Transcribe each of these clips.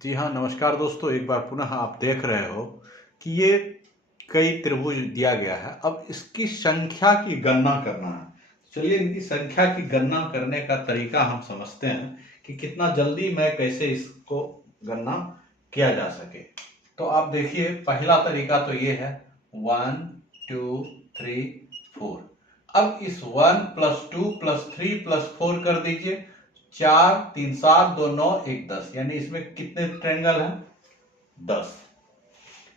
जी हाँ, नमस्कार दोस्तों। एक बार पुनः आप देख रहे हो कि ये कई त्रिभुज दिया गया है। अब इसकी संख्या की गणना करना है। चलिए इनकी संख्या की गणना करने का तरीका हम समझते हैं कि कितना जल्दी मैं कैसे इसको गणना किया जा सके। तो आप देखिए, पहला तरीका तो ये है 1 2 3 4। अब इस 1 + 2 + 3 + 4 कर दीजिए। 4 3 7 2 9 1 10, यानी इसमें कितने ट्रायंगल हैं? 10।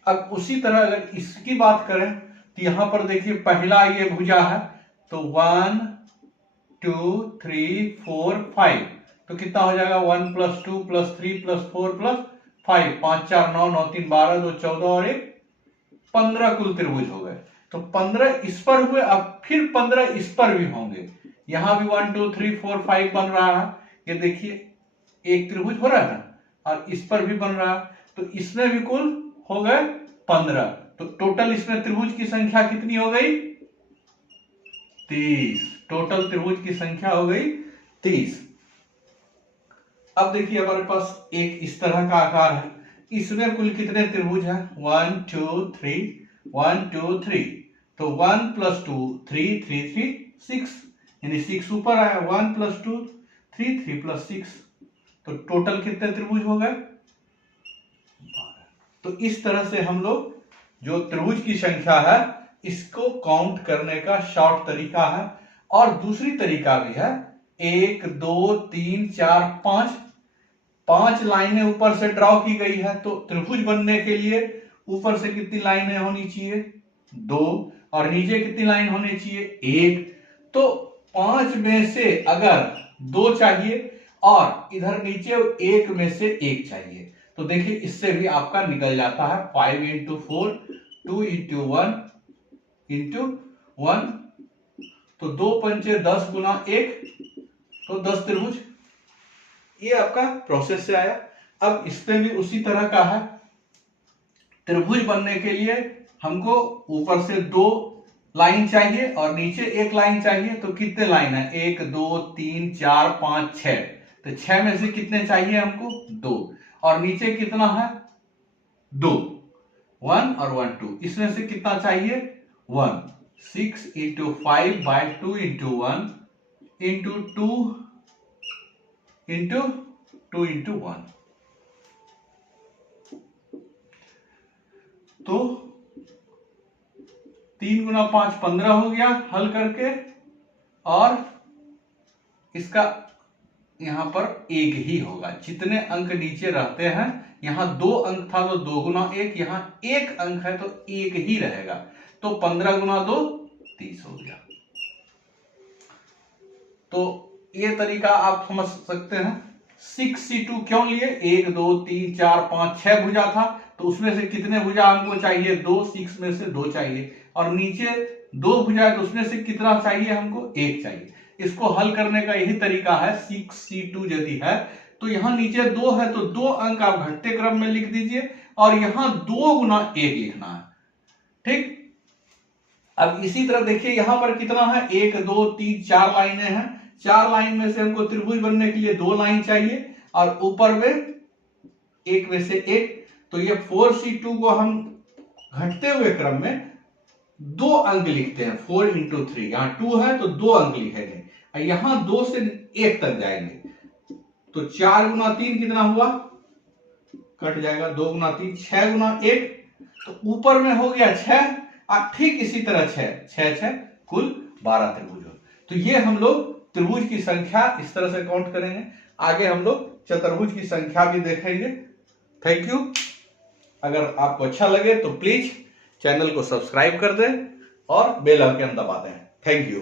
अब उसी तरह अगर इसकी बात करें तो यहां पर देखिए, पहला ये भुजा है तो 1 2 3 4 5, तो कितना हो जाएगा? 1 + 2 + 3 + 4 + 5, 5 4 9 9 3 12 2 14 और 1 15 कुल त्रिभुज हो गए। तो 15 इस पर हुए, अब फिर 15 इस पर भी होंगे। यहां भी 1 2 3 4 5 बन रहा है, ये देखिए एक त्रिभुज हो रहा है ना, और इस पर भी बन रहा है, तो इसमें भी कुल हो गए 15। तो टोटल इसमें त्रिभुज की संख्या कितनी हो गई? 30। टोटल त्रिभुज की संख्या हो गई 30। अब देखिए हमारे पास एक इस तरह का आकार है, इसमें कुल कितने त्रिभुज हैं? 1 2 3 1 2 3। तो 1 + 2 3 3 3 6, यानी 6 ऊपर आया। 1 + 2 3 3 + 6, तो टोटल कितने त्रिभुज हो गए? 12। तो इस तरह से हम लोग जो त्रिभुज की संख्या है इसको काउंट करने का शॉर्ट तरीका है। और दूसरी तरीका भी है, 1 2 3 4 5, 5 लाइनें ऊपर से ड्रॉ की गई है। तो त्रिभुज बनने के लिए ऊपर से कितनी लाइनें होनी चाहिए? 2, और नीचे कितनी लाइन होनी चाहिए? 1। तो 5 में से अगर 2 चाहिए और इधर नीचे 1 में से 1 चाहिए, तो देखिए इससे भी आपका निकल जाता है 5 × 4 2 × 1 × 1, तो 2 पंचे 10 × 1, तो 10 त्रिभुज। ये आपका प्रोसेस से आया। अब इसमें भी उसी तरह का है। त्रिभुज बनने के लिए हमको ऊपर से 2 लाइन चाहिए और नीचे 1 लाइन चाहिए। तो कितने लाइन है? 1 2 3 4 5 6। तो 6 में से कितने चाहिए हमको? 2। और नीचे कितना है? 2, 1 और 1 2। इसमें से कितना चाहिए? 1। 6 × 5/2 × 1 × 2 × 2 × 1। तो 3 × 5 15 हो गया हल करके, और इसका यहां पर 1 ही होगा। जितने अंक नीचे रहते हैं, यहां 2 अंक था तो 2 × 1, यहां 1 अंक है तो 1 ही रहेगा। तो 15 × 2 30 हो गया। तो ये तरीका आप समझ सकते हैं। 6C2 क्यों लिए? 1 2 3 4 5 6 भुजा था, तो उसमें से कितने भुजा हमको चाहिए? 2। 6 में से 2 चाहिए, और नीचे 2 भुजा है तो उसमें से कितना चाहिए हमको? 1 चाहिए। इसको हल करने का यही तरीका है। 6C2 यदि है तो यहां नीचे 2 है तो 2 अंक आप घटते क्रम में लिख दीजिए, और यहां 2 × 1 लिखना है। ठीक। अब इसी तरह देखिए यहां पर कितना है? 1 2 3 4 लाइनें हैं। 4 लाइन में से हमको त्रिभुज बनने के लिए 2 लाइन चाहिए, और ऊपर में 1 में से 1। तो ये 4C2 को हम घटते हुए क्रम में 2 अंक लिखते हैं। 4 × 3, यहां 2 है तो 2 अंक लिखेंगे, और यहां 2 से 1 तक जाएंगे। तो 4 × 3 कितना हुआ? कट जाएगा। 2 × 3 6 × 1, तो ऊपर में हो गया 6। ठीक इसी तरह 6 6 6 कुल 12 त्रिभुज। तो ये हम लोग त्रिभुज की संख्या इस तरह से काउंट करेंगे। आगे हम लोग चतुर्भुज की संख्या भी देखेंगे। Thank you. अगर आपको अच्छा लगे तो प्लीज चैनल को सब्सक्राइब कर दें और बेल आइकन दबा दें। Thank you.